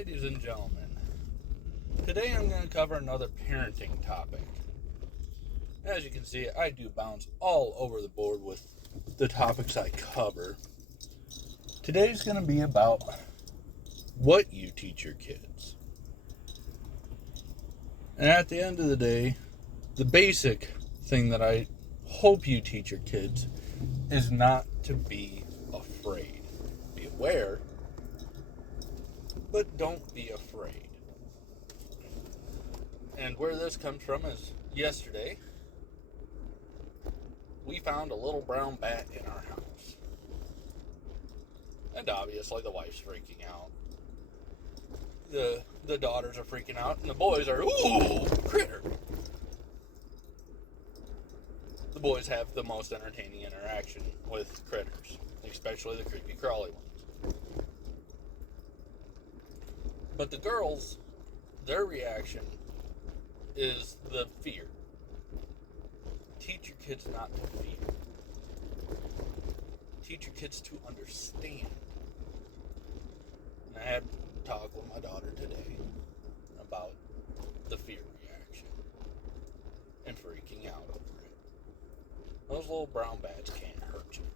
Ladies and gentlemen, today I'm going to cover another parenting topic. As you can see, I do bounce all over the board with the topics I cover. Today's going to be about what you teach your kids. And at the end of the day, the basic thing that I hope you teach your kids is not to be afraid. Be aware, but don't be afraid. And where this comes from is yesterday, we found a little brown bat in our house. And obviously the wife's freaking out. The daughters are freaking out, and the boys are, ooh, critter. The boys have the most entertaining interaction with critters, especially the creepy crawly ones. But the girls, their reaction is the fear. Teach your kids not to fear. Teach your kids to understand. And I had a talk with my daughter today about the fear reaction and freaking out over it. Those little brown bats can't hurt you.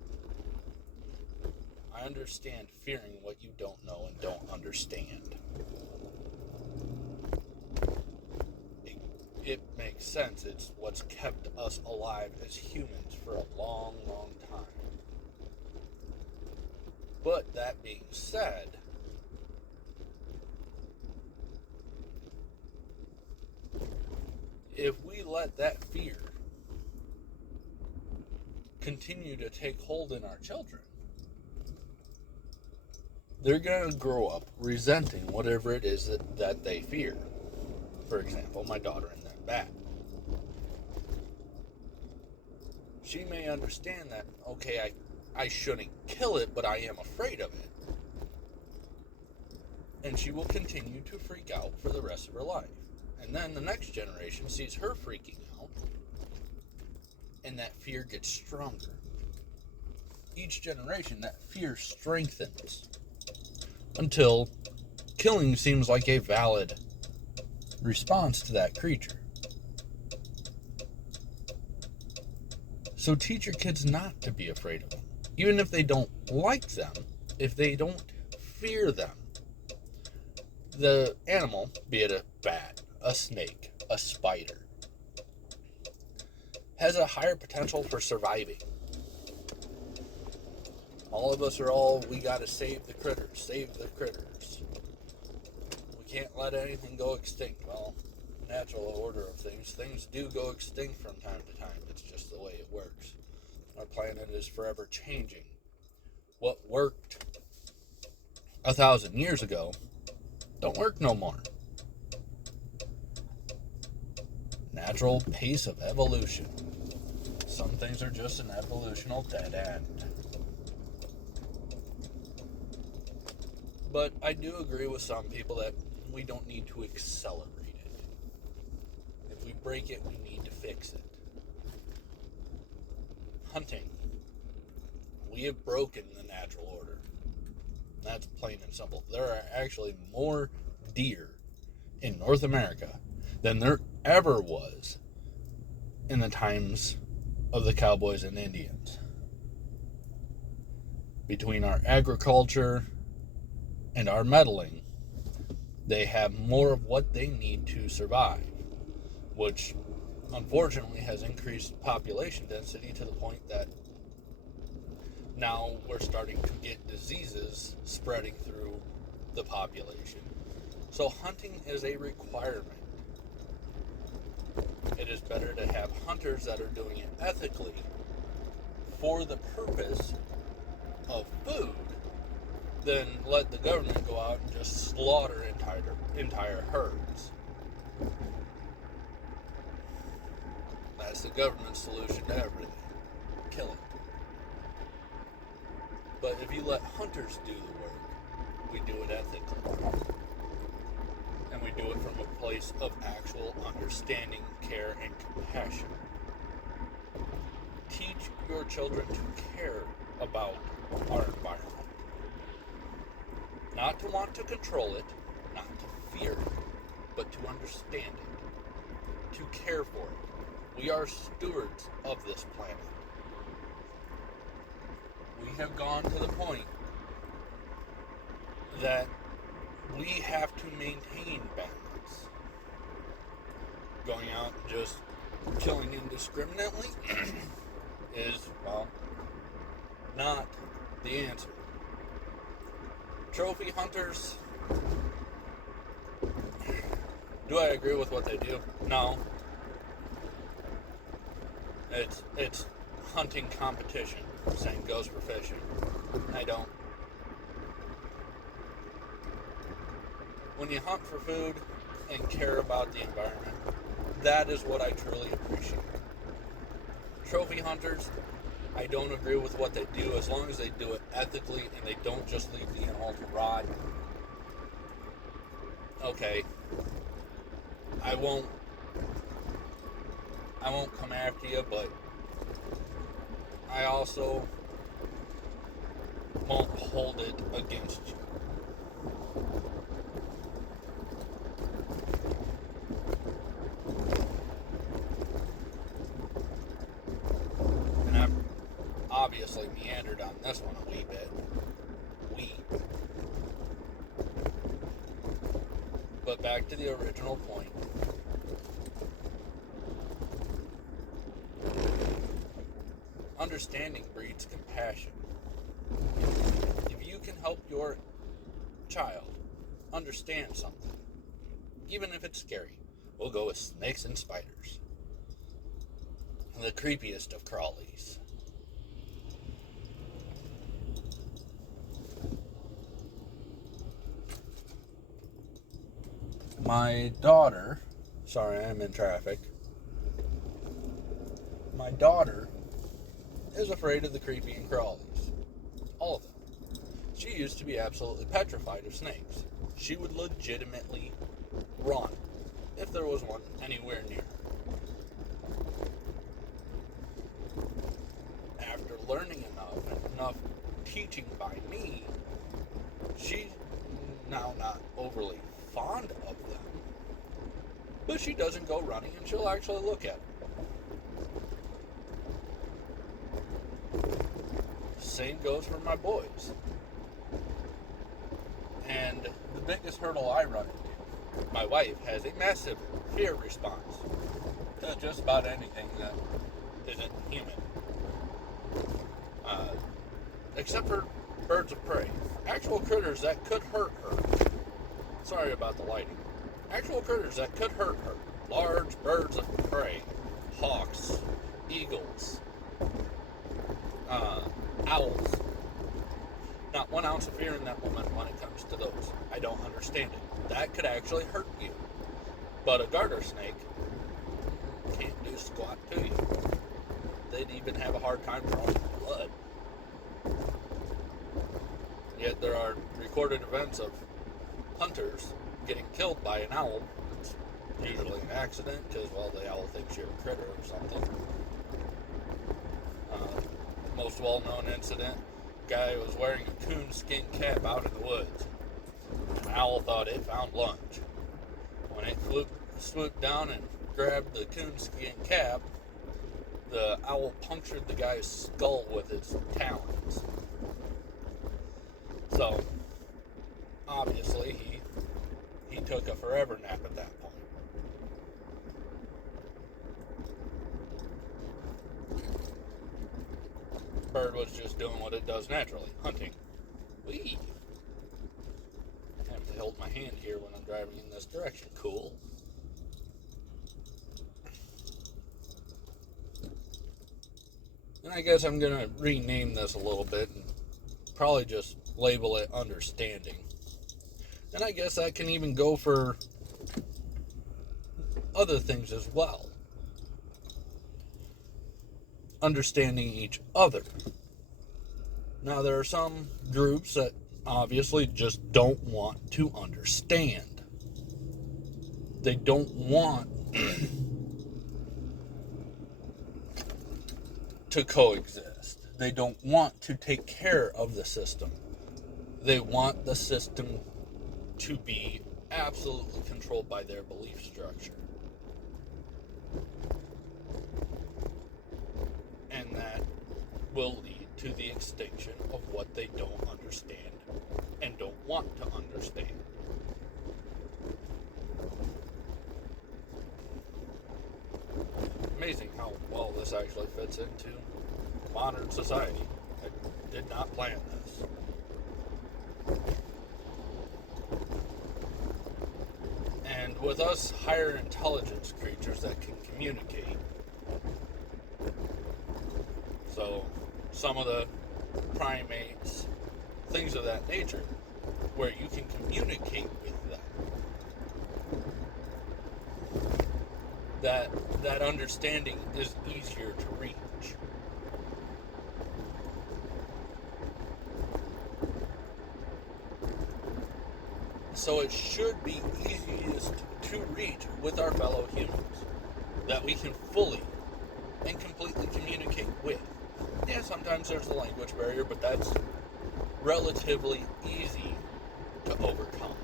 I understand fearing what you don't know and don't understand. It makes sense. It's what's kept us alive as humans for a long, long time. But that being said, if we let that fear continue to take hold in our children, they're going to grow up resenting whatever it is that they fear. For example, my daughter and that bat. She may understand that, okay, I shouldn't kill it, but I am afraid of it. And she will continue to freak out for the rest of her life. And then the next generation sees her freaking out, and that fear gets stronger. Each generation, that fear strengthens until killing seems like a valid response to that creature. So teach your kids not to be afraid of them. Even if they don't like them, if they don't fear them. The animal, be it a bat, a snake, a spider, has a higher potential for surviving. All of us are we gotta save the critters, save the critters. We can't let anything go extinct. Well, natural order of things do go extinct from time to time. It's just the way it works. Our planet is forever changing. What worked 1,000 years ago don't work no more. Natural pace of evolution. Some things are just an evolutional dead end. But I do agree with some people that we don't need to accelerate it. If we break it, we need to fix it. Hunting. We have broken the natural order. That's plain and simple. There are actually more deer in North America than there ever was in the times of the cowboys and Indians. Between our agriculture and our meddling, they have more of what they need to survive, which unfortunately has increased population density to the point that now we're starting to get diseases spreading through the population. So hunting is a requirement. It is better to have hunters that are doing it ethically for the purpose of food than let the government go out and just slaughter entire herds. That's the government's solution to everything. Kill it. But if you let hunters do the work, we do it ethically. And we do it from a place of actual understanding, care, and compassion. Teach your children to care about our environment. Not to want to control it, not fear it, but to understand it, to care for it. We are stewards of this planet. We have gone to the point that we have to maintain balance. Going out and just killing indiscriminately is, well, not the answer. Trophy hunters, do I agree with what they do? No. It's hunting competition. Same goes for fishing. I don't. When you hunt for food and care about the environment, that is what I truly appreciate. Trophy hunters, I don't agree with what they do as long as they do it ethically and they don't just leave the animal to rot. Okay. I won't come after you, but I also won't hold it against you. And I've obviously meandered on this one a wee bit. But back to the original point. Understanding breeds compassion. If you can help your child understand something, even if it's scary, we'll go with snakes and spiders. The creepiest of crawlies. My daughter, sorry, I'm in traffic. My daughter is afraid of the creepy and crawlies. All of them. She used to be absolutely petrified of snakes. She would legitimately run if there was one anywhere near. After learning enough teaching by me, she's now not overly fond of them, but she doesn't go running and she'll actually look at them. Same goes for my boys. And the biggest hurdle I run into, my wife has a massive fear response to just about anything that isn't human. Except for birds of prey. Actual critters that could hurt her. Sorry about the lighting. Actual critters that could hurt her. Large birds of prey. Hawks. Eagles. Owls. Not 1 ounce of fear in that woman when it comes to those. I don't understand it. That could actually hurt you. But a garter snake can't do squat to you. They'd even have a hard time drawing blood. Yet there are recorded events of hunters getting killed by an owl. It's usually an accident because, well, the owl thinks you're a critter or something. Most well-known incident, guy was wearing a coonskin cap out in the woods. An owl thought it found lunch. When it swooped down and grabbed the coonskin cap, the owl punctured the guy's skull with its talons. So, obviously, he took a forever nap at that point. Bird was just doing what it does naturally, hunting. Whee! I have to hold my hand here when I'm driving in this direction. Cool. And I guess I'm going to rename this a little bit and probably just label it understanding. And I guess that can even go for other things as well. Understanding each other. Now, there are some groups that obviously just don't want to understand. They don't want to coexist. They don't want to take care of the system. They want the system to be absolutely controlled by their belief structure. And that will lead to the extinction of what they don't understand and don't want to understand. Amazing how well this actually fits into modern society. I did not plan this. And with us higher intelligence creatures that can communicate, so some of the primates, things of that nature, where you can communicate with them, that understanding is easier to reach. So it should be easiest to reach with our fellow humans that we can fully and completely communicate with. Yeah, sometimes there's a language barrier, but that's relatively easy to overcome.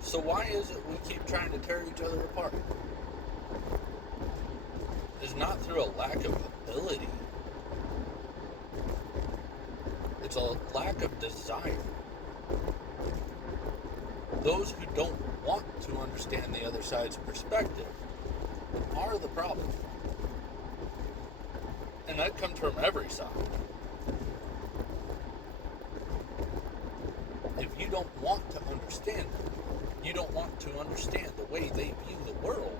So why is it we keep trying to tear each other apart? It's not through a lack of ability. It's a lack of desire. Those who don't want to understand the other side's perspective are the problem. And that comes from every side. If you don't want to understand them, you don't want to understand the way they view the world,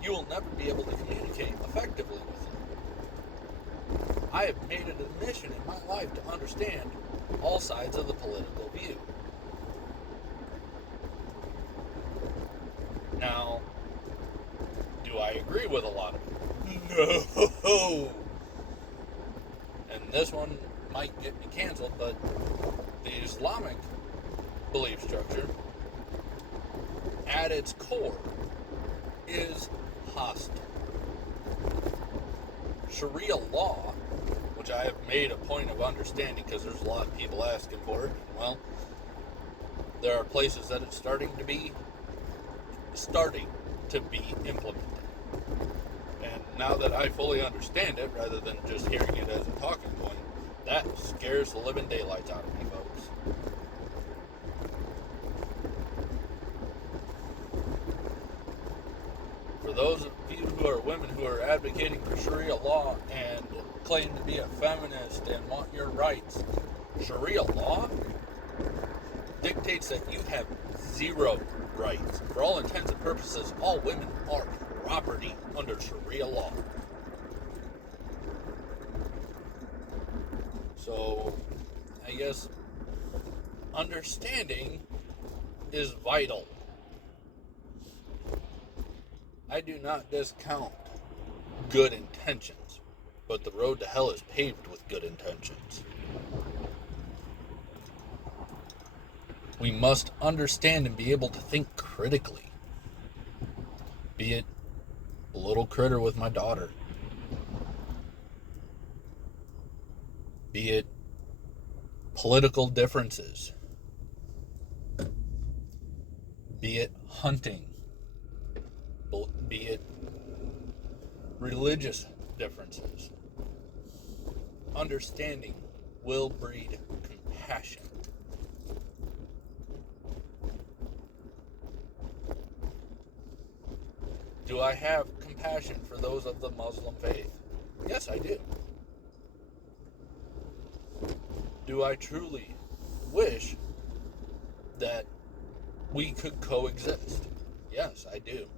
you will never be able to communicate effectively with them. I have made it a mission in my life to understand all sides of the political view. Now, do I agree with a lot of it? No! And this one might get me canceled, but the Islamic belief structure, at its core, is hostile. Sharia law, which I have made a point of understanding because there's a lot of people asking for it, well, there are places that it's starting to be implemented. And now that I fully understand it, rather than just hearing it as a talking point, that scares the living daylights out of me, folks. For those of you who are women who are advocating for Sharia law and claim to be a feminist and want your rights, Sharia law dictates that you have zero rights. For all intents and purposes, all women are property under Sharia law. So, I guess understanding is vital. I do not discount good intentions, but the road to hell is paved with good intentions. We must understand and be able to think critically. Be it a little critter with my daughter. Be it political differences. Be it hunting. Be it religious differences. Understanding will breed compassion. Do I have compassion for those of the Muslim faith? Yes, I do. Do I truly wish that we could coexist? Yes, I do.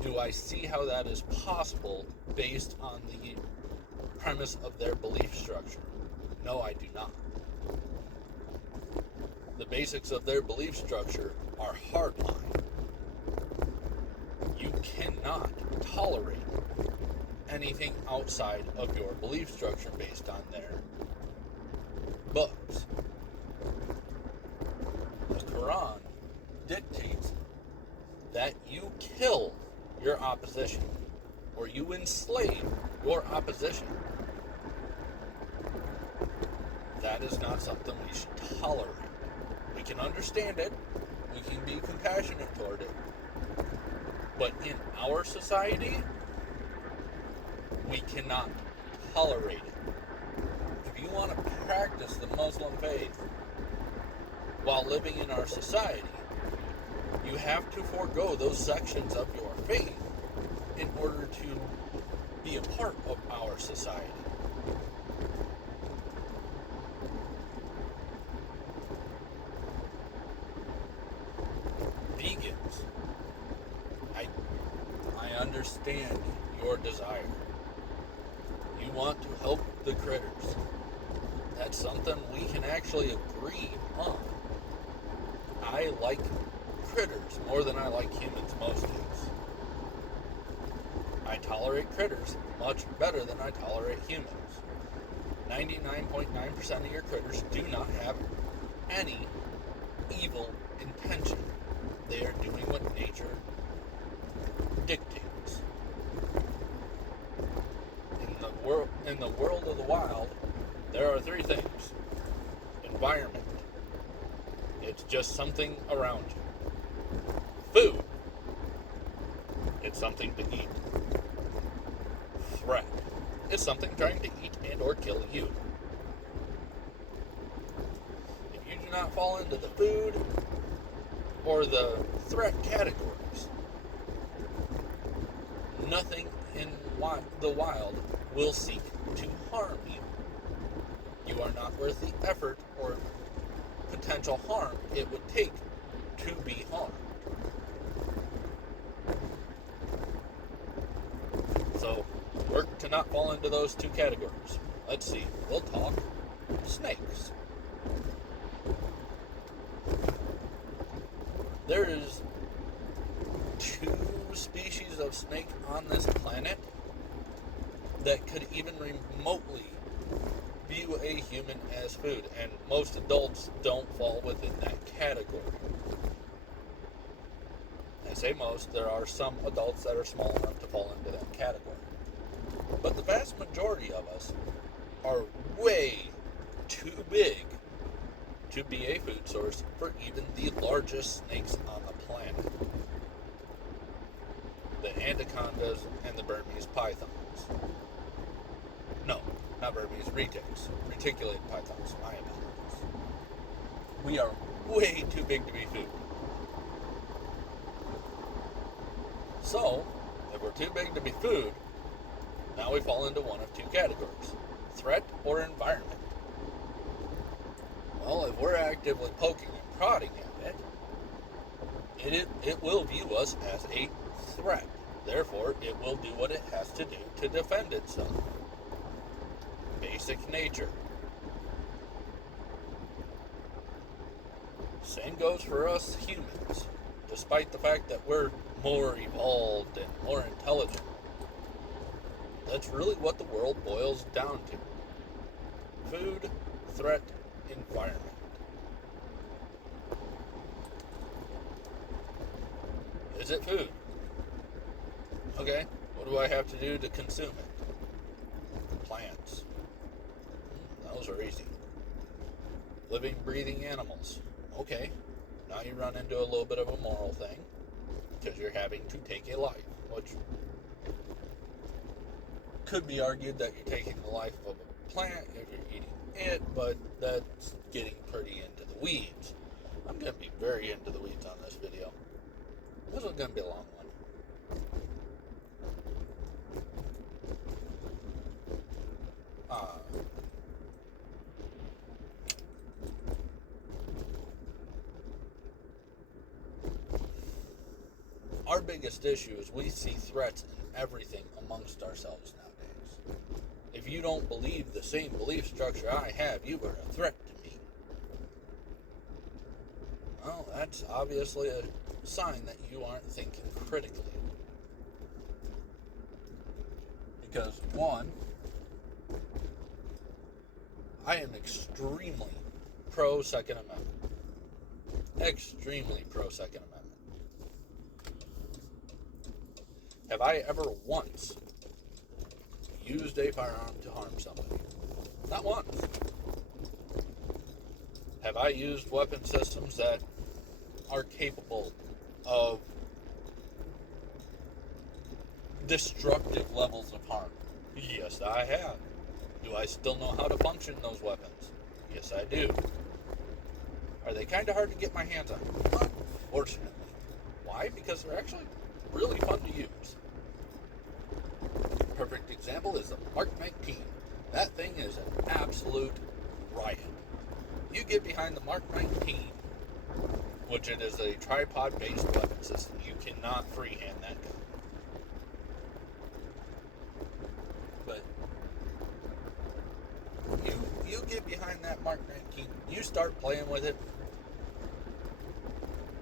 Do I see how that is possible based on the premise of their belief structure? No, I do not. The basics of their belief structure are hardline. You cannot tolerate anything outside of your belief structure based on their books. The Quran dictates that you kill your opposition or you enslave your opposition. that is not something we should tolerate. We can understand it, we can be compassionate toward it, but in our society, we cannot tolerate it. If you want to practice the Muslim faith while living in our society, you have to forego those sections of your faith in order to be a part of our society. Vegans, I understand your desire. You want to help the critters. That's something we can actually agree on. I like critters more than I like humans most days. I tolerate critters much better than I tolerate humans. 99.9% of your critters do not have any evil intention. They are doing what nature dictates. In the world of the wild, there are three things. Environment. It's just something around you. Food. It's something to eat. Threat. It's something trying to eat and or kill you. If you do not fall into the food or the threat categories, nothing in the wild will seek to harm you. You are not worth the effort or potential harm it would take to be harmed. So, work to not fall into those two categories. Let's see, we'll talk snakes. There is 2 species of snake on this planet that could even remotely view a human as food, and most adults don't fall within that category. I say most, there are some adults that are small enough to fall into that category. But the vast majority of us are way too big to be a food source for even the largest snakes on the planet. The anacondas and the Burmese pythons. No, not Burmese, reticulated pythons, my apologies. We are way too big to be food. So, if we're too big to be food, now we fall into one of 2 categories. Threat or environment. Well, if we're actively poking and prodding at it, it will view us as a threat. Therefore, it will do what it has to do to defend itself. Basic nature. Same goes for us humans. Despite the fact that we're more evolved and more intelligent, that's really what the world boils down to. Food, threat, environment. Is it food? Okay, what do I have to do to consume it? Plants. Those are easy. Living, breathing animals. Okay, now you run into a little bit of a moral thing, because you're having to take a life, which could be argued that you're taking the life of a plant if you're eating it, but that's getting pretty into the weeds. I'm going to be very into the weeds on this video. This is going to be a long one. Our biggest issue is we see threats in everything amongst ourselves nowadays. If you don't believe the same belief structure I have, you are a threat to me. Well, that's obviously a sign that you aren't thinking critically. Because, one, I am extremely pro-Second Amendment. Extremely pro-Second Amendment. Have I ever once used a firearm to harm somebody? Not once. I used weapon systems that are capable of destructive levels of harm? Yes, I have. Do I still know how to function those weapons? Yes, I do. Are they kind of hard to get my hands on? Unfortunately. Why? Because they're actually really fun to use. Perfect example is the Mark 19. That thing is an absolute riot. You get behind the Mark 19, which it is a tripod-based weapon system. You cannot freehand that gun. But you get behind that Mark 19, you start playing with it.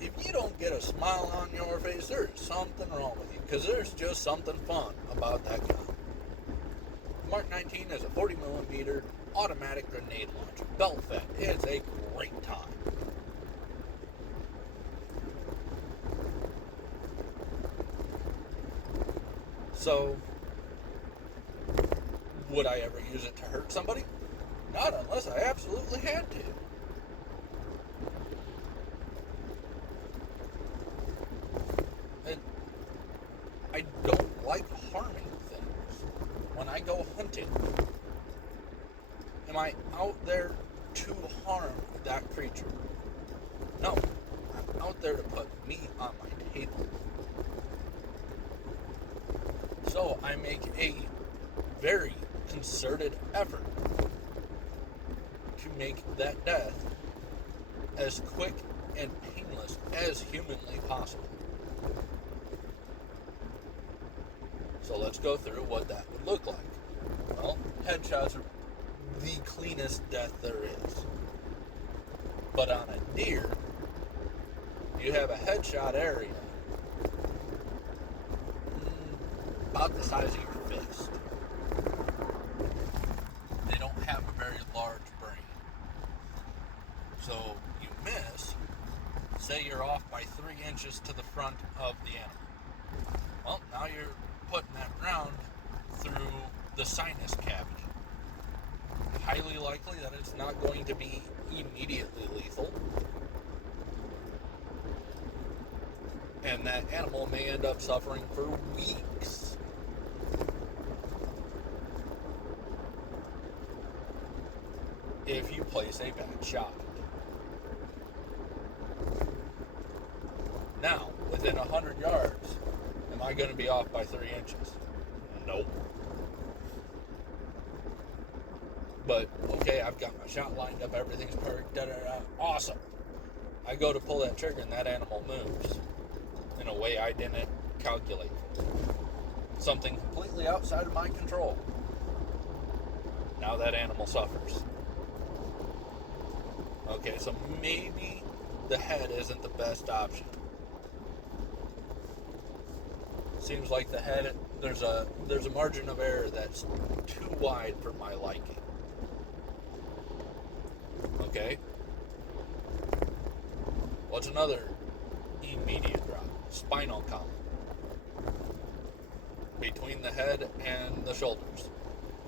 If you don't get a smile on your face, there is something wrong with you, because there's just something fun about that gun. Mark 19 is a 40mm automatic grenade launcher, belt fed. It's a great time. So, would I ever use it to hurt somebody? Not unless I absolutely had to. And I don't like harming things. When I go hunting, am I out there to harm that creature? No. I'm out there to put meat on my table. So I make a very concerted effort to make that death as quick and painless as humanly possible. So let's go through what that would look like. Well, headshots are the cleanest death there is. But on a deer, you have a headshot area about the size of your fist. They don't have a very large brain. So you miss, say you're off by 3 inches to the front of the animal. Well, now you're putting that round through the sinus cavity. Highly likely that it's not going to be immediately lethal. And that animal may end up suffering for weeks. If you place a bad shot. Now, within 100 yards, am I going to be off by 3 inches? Nope. But, okay, I've got my shot lined up, everything's perfect, da-da-da, awesome. I go to pull that trigger and that animal moves in a way I didn't calculate. Something completely outside of my control. Now that animal suffers. Okay, so maybe the head isn't the best option. Seems like the head, there's a margin of error that's too wide for my liking. Okay? What's another immediate drop? Spinal column. Between the head and the shoulders.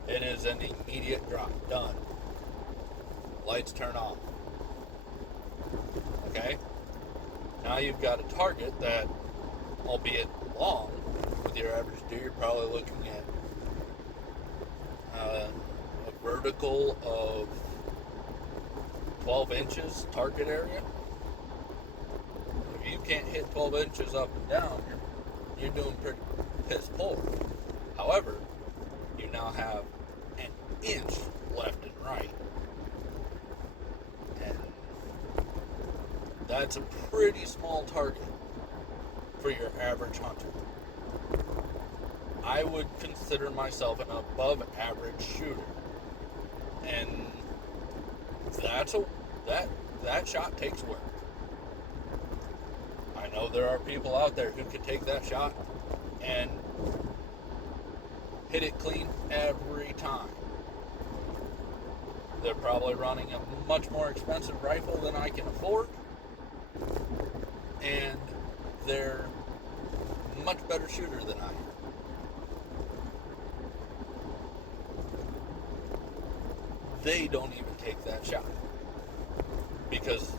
It is an immediate drop. Done. Lights turn off. Okay? Now you've got a target that, albeit long, with your average deer, you're probably looking at a vertical of 12 inches target area. If you can't hit 12 inches up and down, you're doing pretty piss poor. However, you now have an inch left and right. And that's a pretty small target for your average hunter. I would consider myself an above average shooter. And that shot takes work. I know there are people out there who could take that shot and hit it clean every time. They're probably running a much more expensive rifle than I can afford, and they're a much better shooter than I am. They don't even take that shot. because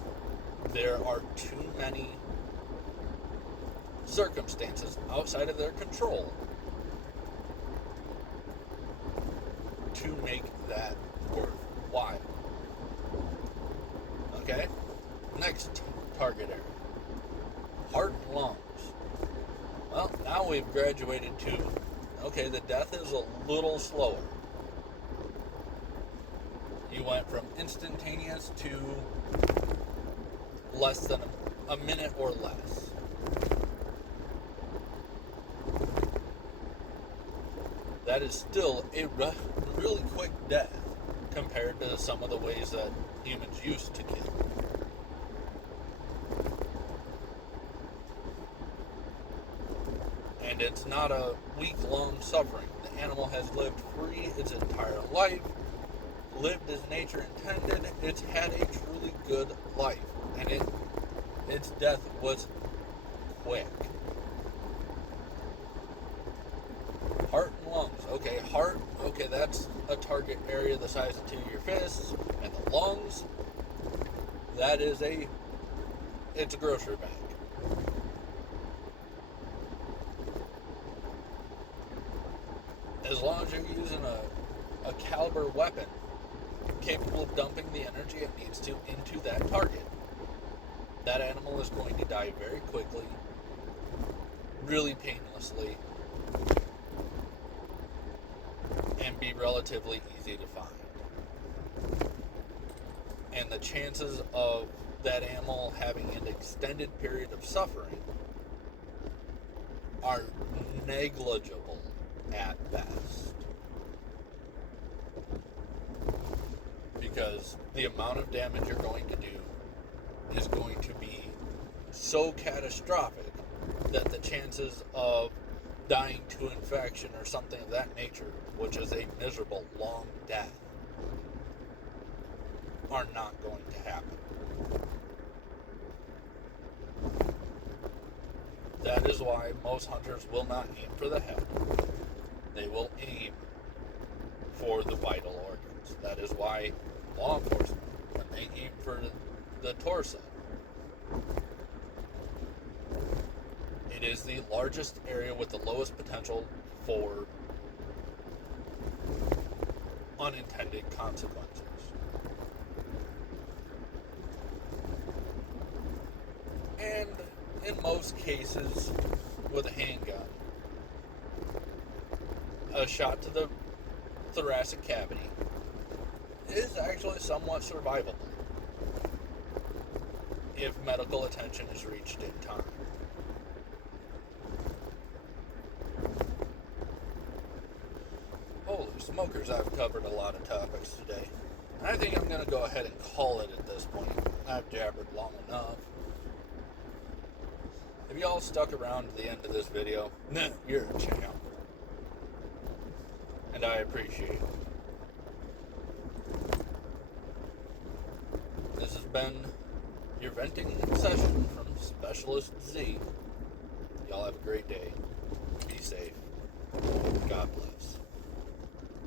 there are too many circumstances outside of their control to make that worthwhile. Okay? Next target area. Heart and lungs. Well, now we've graduated to, okay, the death is a little slower. You went from instantaneous to less than a minute or less. That is still a really quick death compared to some of the ways that humans used to kill. And it's not a week-long suffering. The animal has lived free its entire life, lived as nature intended. It's had a truly good life, and its death was quick. Heart and lungs. Okay, heart, okay, that's a target area the size of two of your fists. And the lungs, it's a grocery bag. As long as you're using a caliber weapon capable of dumping the energy it needs to into that target, that animal is going to die very quickly, really painlessly, and be relatively easy to find. And the chances of that animal having an extended period of suffering are negligible at best. Because the amount of damage you're going to do is going to be so catastrophic that the chances of dying to infection or something of that nature, which is a miserable long death, are not going to happen. That is why most hunters will not aim for the head. They will aim for the vital organs. That is why law enforcement, when they aim for the torso, it is the largest area with the lowest potential for unintended consequences. And in most cases, with a handgun, a shot to the thoracic cavity is actually somewhat survivable if medical attention is reached in time. Holy smokers, I've covered a lot of topics today. I think I'm going to go ahead and call it at this point. I've jabbered long enough. If y'all stuck around to the end of this video, you're a champ. And I appreciate it. This has been your venting session from Specialist Z. Y'all have a great day. Be safe. God bless.